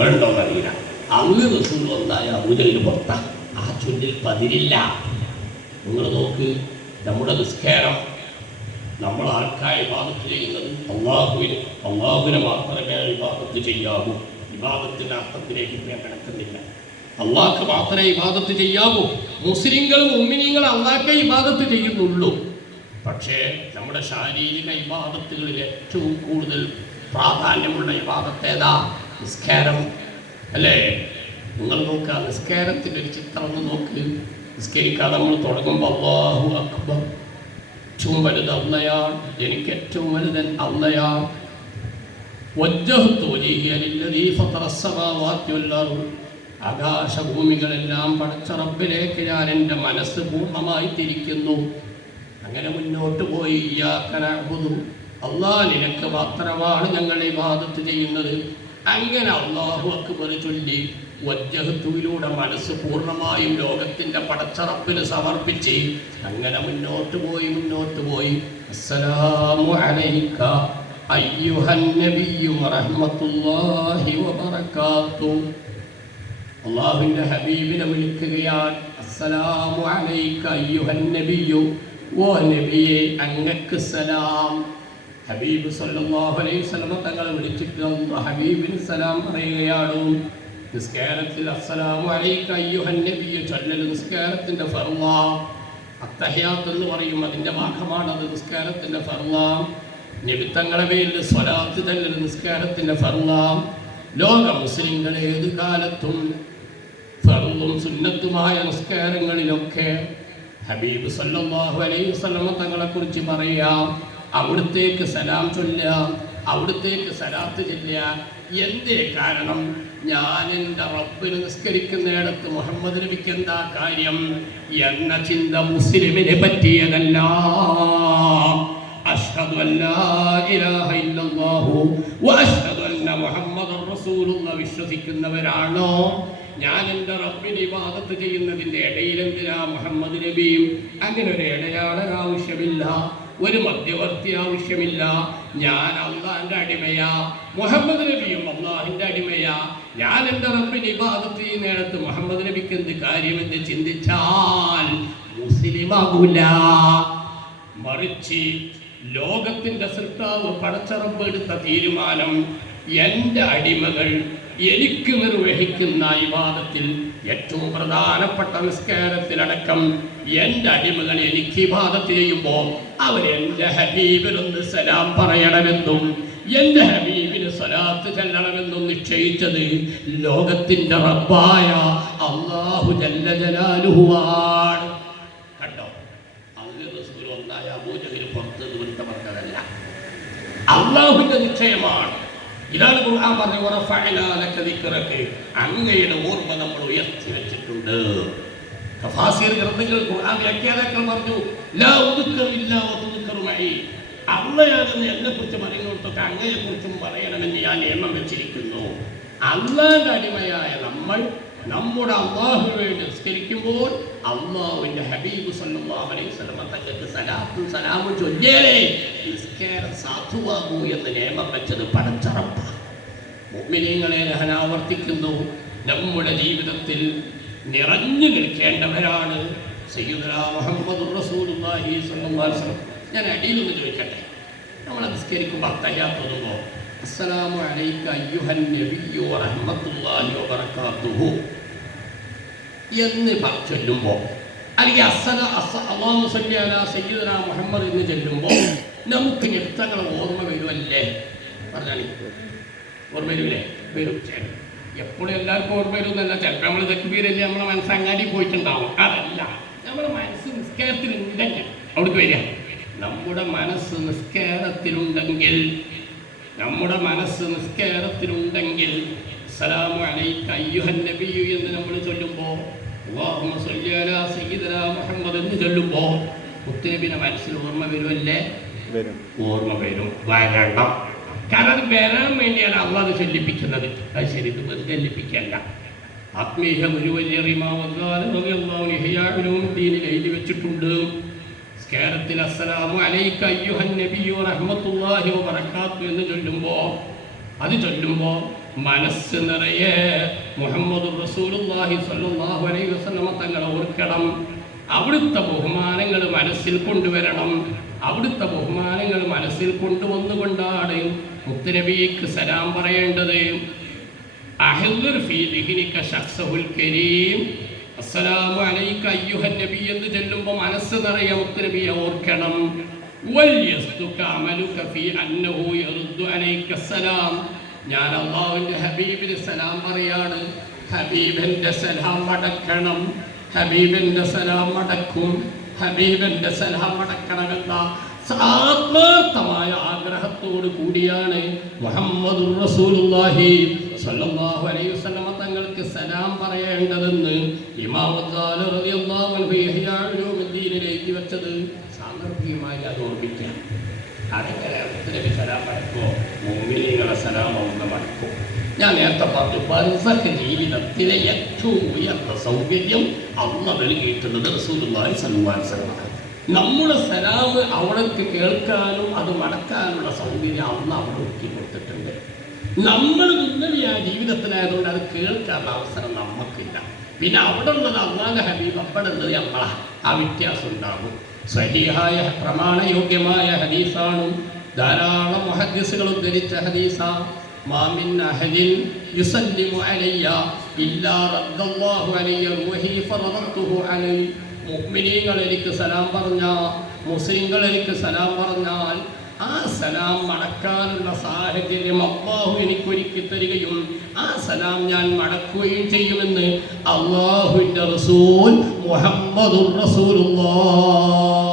വേണ്ടോന്നറിയില്ല. അന്ന് റസൂൽ വന്നായ അബൂജഹൽ പുറത്താ. ആ ചൊല്ലിൽ പതിരില്ല. നിങ്ങൾ നോക്ക്, നമ്മുടെ നിസ്കാരം നമ്മൾ ആൾക്കാരെ ഇബാദത്ത് ചെയ്യുന്നത് അള്ളാഹുവിനെ മാത്രമേ ഇബാദത്ത് ചെയ്യാവൂ. ഇബാദത്തിൻ്റെ അർത്ഥത്തിലേക്ക് ഞാൻ കിടക്കുന്നില്ല. അള്ളാഹ്ക്ക് മാത്രമേ ഇബാദത്ത് ചെയ്യാവൂ. മുസ്ലിങ്ങളും മുഅ്മിനീങ്ങളും അള്ളാഹ്ക്കേ ഇബാദത്ത് ചെയ്യുന്നുള്ളൂ. പക്ഷേ നമ്മുടെ ശാരീരിക ഇബാദത്തുകളിൽ ഏറ്റവും കൂടുതൽ പ്രാധാന്യമുള്ള ഇബാദത്ത് ഏതാ? നിസ്കാരം അല്ലേ? നിങ്ങൾ നോക്കുക, നിസ്കാരത്തിൻ്റെ ഒരു ചിത്രം ഒന്ന് നോക്ക്. നിസ്കരിക്കാതെ നമ്മൾ തുടങ്ങുമ്പോൾ അല്ലാഹു അക്ബർ, ഏറ്റവും വലുത് അള്ളയാണ്, എനിക്ക് ഏറ്റവും വലുതൻ അള്ളയാണ്. വജ്ജഹ്തു വജ്ഹിയ ലില്ലദീ ഫതറ അസ്സമാവാതി വൽ അർദ്, ആകാശഭൂമികളെല്ലാം പടച്ച റബ്ബിലേക്ക് ഞാൻ എൻ്റെ മനസ്സ് പൂർണ്ണമായി തിരിക്കുന്നു. അങ്ങനെ മുന്നോട്ട് പോയി ഇയ്യാക നഅ്ബുദു, അല്ലാഹ് നിനക്ക് മാത്രമാണ് ഞങ്ങൾ ഇബാദത്ത് ചെയ്യുന്നത്. അങ്ങനെ അല്ലാഹു അക്ബർ ചൊല്ലി വജ്ജഹത്തുവിലൂടെ മനസ്സ് പൂർണ്ണമായും ലോകത്തിൻ്റെ പടച്ചറപ്പിന് സമർപ്പിച്ച് അങ്ങനെ മുന്നോട്ട് പോയി അസ്സലാമു അലൈക അയ്യുഹൻ നബിയ്യു വറഹ്മത്തുള്ളാഹി വബറകാതുഹു. അല്ലാഹുവിൻ്റെ ഹബീബിനെ വിളിക്കുകയാണ്. അസ്സലാമു അലൈക അയ്യുഹൻ നബിയ്യു, ഓ നബിയെ അങ്ങക്ക് സലാം. ഹബീബ് സല്ലല്ലാഹു അലൈഹി വസല്ലം തങ്ങളെ വിളിച്ചിട്ട് ഹബീബിന് സലാം പറയുകയാണ്. നിസ്കാരത്തിൽ അസ്സലാമു അലൈക അയ്യുഹൻ നബിയ്യു ചൊല്ലൽ നിസ്കാരത്തിൻ്റെ ഫർളാ. അത്തഹിയാത്ത് എന്ന് പറയും, അതിൻ്റെ ഭാഗമാണത് നിസ്കാരത്തിൻ്റെ ഫർളാ. നബി തങ്ങളെ പേരിൽ സ്വലാത്ത് ചൊല്ലൽ നിസ്കാരത്തിൻ്റെ ഫർളാ. ലോക മുസ്ലിങ്ങൾ ഏത് കാലത്തും ഫർളും സുന്നത്തുമായ നിസ്കാരങ്ങളിലൊക്കെ ഹബീബ് സല്ലല്ലാഹു അലൈഹി വസല്ലം തങ്ങളെക്കുറിച്ച് പറയാം, അവിടുത്തേക്ക് സലാം ചൊല്ലാം, അവിടുത്തേക്ക് സലാത്ത് ചെല്ലാം. എന്തേ കാരണം? ഞാൻ എൻ്റെ റബ്ബിന് നിസ്കരിക്കുന്നിടത്ത് മുഹമ്മദ് നബിക്ക് എന്താ കാര്യം എന്ന ചിന്ത മുസ്ലിമിനെ പറ്റിയതല്ല. അഷ്ഹദു അല്ലാ ഇലാഹ ഇല്ലല്ലാഹു വഅഷ്ഹദു അന്ന മുഹമ്മദൻ റസൂലുള്ളാഹി വിശ്വസിക്കുന്നവരാണോ? ഞാൻ എൻ്റെ റബ്ബിനെ ഇബാദത്ത് ചെയ്യുന്നതിൻ്റെ ഇടയിൽ എന്തിനാ മുഹമ്മദ് നബിയും? അങ്ങനെ ഒരു ഇടയാളൻ ആവശ്യമില്ല, ഒരു മധ്യവർത്തി ആവശ്യമില്ല. ഞാൻ അള്ളാഹിൻ്റെ അടിമയാ, മുഹമ്മദ് നബിയും അള്ളാഹിൻ്റെ അടിമയാ. ഞാൻ എൻ്റെ റബ്ബിനെ ഇബാദത്ത് ചെയ്യുന്നിടത്ത് മുഹമ്മദ് നബിക്ക് എന്ത് കാര്യമെന്ന് ചിന്തിച്ചാൽ മുസ്ലിമാകൂല. മറിച്ച് ലോകത്തിൻ്റെ സൃഷ്ടാവ് പടച്ച റബ്ബ് എടുത്ത തീരുമാനം, എൻ്റെ അടിമകൾ എനിക്ക് നിർവഹിക്കുന്ന ഇബാദത്തിൽ ഏറ്റവും പ്രധാനപ്പെട്ട നിസ്കാരത്തിലടക്കം എൻ്റെ അടിമകൾ എനിക്ക് ഇബാദത്ത് ചെയ്യുമ്പോൾ അവരെൻ്റെ ഹബീബിനൊന്ന് സലാം പറയണമെന്നും എൻ്റെ ഹബീബിന് സ്വലാത്ത് ചെല്ലണമെന്നും നിശ്ചയിച്ചത് ലോകത്തിൻ്റെ റബ്ബായ അല്ലാഹു ജല്ല ജലാലുഹുവാണ്. കണ്ടോ, അള്ളാഹു റസൂൽ ഒന്നായ അബൂജഹൽ പുറത്ത് ദൂരത്തെ പറഞ്ഞതല്ല, അല്ലാഹുവിൻ്റെ നിശ്ചയമാണ്. ഇതാണ് ഖുർആൻ പറഞ്ഞു, വറഫഅനാ ലക ദിക്റക, അങ്ങയുടെ ഓർമ്മ നമ്മൾ ഉയർത്തി വെച്ചിട്ടുണ്ട്. തഫാസീർ ഗ്രന്ഥങ്ങൾ ഖുർആൻ വ്യാഖ്യാതാക്കൾ പറഞ്ഞു, ലാ ഉദ്കറു ഇല്ലാ വതുദ്കറു മഈ, അള്ളയാകുന്ന എന്നെക്കുറിച്ച് പറയുന്നിടത്തൊക്കെ അങ്ങയെക്കുറിച്ചും പറയണമെന്ന് ഞാൻ നിയമം വെച്ചിരിക്കുന്നു. അള്ളാഹിൻ്റെ അടിമയായ നമ്മൾ നമ്മുടെ അള്ളാഹുവിന് വേണ്ടി നിസ്കരിക്കുമ്പോൾ അള്ളാഹുവിൻ്റെ ഹബീബ് സല്ലല്ലാഹു അലൈഹി വസല്ലം തങ്ങൾക്ക് സലാത്തും സലാമും ചൊല്ലിയാലേ നിസ്കാരം സാധുവാകൂ എന്ന് നിയമം വെച്ചത് പടച്ച റബ്ബാണ്. മുഅ്മിനീങ്ങളെ ഞാൻ ആവർത്തിക്കുന്നു, നമ്മുടെ ജീവിതത്തിൽ നിറഞ്ഞു നിൽക്കേണ്ടവരാണ് സയ്യിദുനാ മുഹമ്മദുർ റസൂലുള്ളാഹി സ്വല്ലല്ലാഹു അലൈഹി വസല്ലം. ഞാൻ അടിയിലൊന്ന് ചോദിക്കട്ടെ, നമ്മൾ നിസ്കരിക്കുമ്പോൾ അത്തഹിയാത്ത് ഓതുമ്പോൾ അസ്സലാമു അലൈക അയ്യുഹൻ നബിയ്യു വറഹ്മത്തുള്ളാഹി വബറകാതുഹു എന്ന് ചൊല്ലുമ്പോൾ, അല്ലെങ്കിൽ അല്ലാഹു സ്വല്ലി അലാ സയ്യിദുനാ മുഹമ്മദ് എന്ന് ചൊല്ലുമ്പോൾ നമുക്ക് നൃത്തങ്ങളെ ഓർമ്മ വരുമല്ലേ? പറഞ്ഞാൽ ഓർമ്മ വരില്ലേ? വരും. എപ്പോഴും എല്ലാവർക്കും ഓർമ്മ വരുമെന്നല്ല, ചിലപ്പോൾ നമ്മൾ തക്ബീരല്ലേ നമ്മളെ മനസ്സ് അങ്ങാടി പോയിട്ടുണ്ടാവും. അതല്ല, നമ്മുടെ മനസ്സ് നിസ്കാരത്തിലുണ്ടെങ്കിൽ അവിടേക്ക് വരിക. നമ്മുടെ മനസ്സ് നിസ്കാരത്തിലുണ്ടെങ്കിൽ അസ്സലാമു അലൈക അയ്യുഹൻ നബിയ്യു എന്ന് നമ്മൾ ചൊല്ലുമ്പോൾ, അല്ലാഹുമ്മ സ്വല്ലി അലാ സയ്യിദനാ മുഹമ്മദ് എന്ന് ചൊല്ലുമ്പോൾ മുത്തുനബിയുടെ മനസ്സിൽ ഓർമ്മ വരുമല്ലേ? ഓർമ്മ വരും, വരണം. കാരണം അത് വരാൻ വേണ്ടിയാണ് അള്ളാഹ് അത് ചൊല്ലിപ്പിക്കുന്നത്. അത് ശരി, ഇത് വെറുതെ ചൊല്ലിപ്പിക്കല്ല. ആത്മീയ ഗുരുവര്യർ ഇമാം ഗസ്സാലി റളിയല്ലാഹു അൻഹു ഇഹ്യാ ഉലൂമുദ്ദീനിൽ എഴുതി വെച്ചിട്ടുണ്ട്, നിസ്കാരത്തിൽ അസ്സലാമു അലൈക അയ്യുഹൻ നബിയ്യു റഹ്മത്തുള്ളാഹി വബറകാതുഹു എന്ന് ചൊല്ലുമ്പോൾ മനസ്സ് നിറയെ മുഹമ്മദുർ റസൂലുള്ളാഹി സ്വല്ലല്ലാഹു അലൈഹി വസല്ലമ തങ്ങളെ ഓർക്കണം. അവിടുത്തെ ബഹുമാനങ്ങൾ മനസ്സിൽ കൊണ്ടുവരണം. അവിടുത്തെ ബഹുമാനങ്ങൾ മനസ്സിൽ കൊണ്ടുവന്നുകൊണ്ടാണ് മുത്തുനബിക്ക് സലാം പറയേണ്ടത്. അഹ്ലുർ ഫീ ദിഹ്നിക ശഖ്സഹുൽ കരീം അസ്സലാമു അലൈക അയ്യുഹൻ നബി എന്ന് ചൊല്ലുമ്പോൾ മനസ്സ് നിറയെ മുത്തുനബിയെ ഓർക്കണം. വൽയസ്തുക അമലുക ഫീ അന്നഹു യറുദ്ദു അലൈക സലാം. ഞാൻ അല്ലാഹുവിൻ്റെ ഹബീബിന് സലാം പറയാണ്, ഹബീബിൻ്റെ സലാം മടക്കണം. ഹബീബിൻ്റെ സലാം മടക്കും. ഹബീബിൻ്റെ സലാം മടക്കണമെന്ന ആത്മാർത്ഥമായ ആഗ്രഹത്തോടു കൂടിയാണ് മുഹമ്മദുർ റസൂലുള്ളാഹി സ്വല്ലല്ലാഹു അലൈഹി വസല്ലമ തങ്ങൾക്ക് സലാം പറയേണ്ടതെന്ന് ഇമാം ഗസാലി റളിയല്ലാഹു അൻഹു ഇഹ്യാ ഉലൂമുദ്ദീനിൽ എഴുതി വെച്ചത്. സാന്ദർഭികമായി അത് ഓർമ്മിക്കാം. അതെങ്ങനെ നബി സലാം മടക്കോ? മുഅ്മിനീങ്ങളെ സലാം ഒന്ന് മടക്കും. ഞാൻ നേരത്തെ പറഞ്ഞു, ബർസഖ് ജീവിതത്തിലെ ഏറ്റവും ഉയർന്ന സൗകര്യം അല്ലാഹു നൽകിയിട്ടുള്ളത് റസൂലുള്ളാഹി സ്വല്ലല്ലാഹു അലൈഹി വസല്ലം. നമ്മുടെ സലാം അവിടേക്ക് കേൾക്കാനും അത് മടക്കാനുള്ള സൗകര്യം അല്ലാഹു അവിടെ ഒരുക്കി കൊടുത്തിട്ടുണ്ട്. നമ്മൾ ദുനിയാ ജീവിതത്തിലായതുകൊണ്ട് അത് കേൾക്കാനുള്ള അവസരം നമുക്കില്ല. പിന്നെ അവിടെ ഉള്ളത് അല്ലാഹുവിൻ്റെ ഹബീബ്, അവിടെ ഉള്ളത് നമ്മളാ. ആ വ്യത്യാസം ഉണ്ടാകും. സ്വഹീഹായ പ്രമാണയോഗ്യമായ ഹദീസാണ്. ധാരാളം മുഹദ്ദിസുകൾ ഉദ്ധരിച്ച ഹദീസാ. മാ മിൻ അഹദിൻ യുസല്ലിമു അലയ്യ ഇല്ലാ റദ്ദല്ലാഹു അലയ്യ റൂഹി ഫറദത്തുഹു അലൈഹി. മുഅ്മിനീങ്ങൾ എനിക്ക് സലാം പറഞ്ഞാൽ, മുസ്ലിങ്ങൾ എനിക്ക് സലാം പറഞ്ഞാൽ ആ സലാം മടക്കാനുള്ള സാഹചര്യം അല്ലാഹു എനിക്കൊരുക്കി തരികയും ആ സലാം ഞാൻ മടക്കുകയും ചെയ്യുമെന്ന് അല്ലാഹുവിൻ്റെ റസൂൽ മുഹമ്മദുർ റസൂലുള്ളാഹ്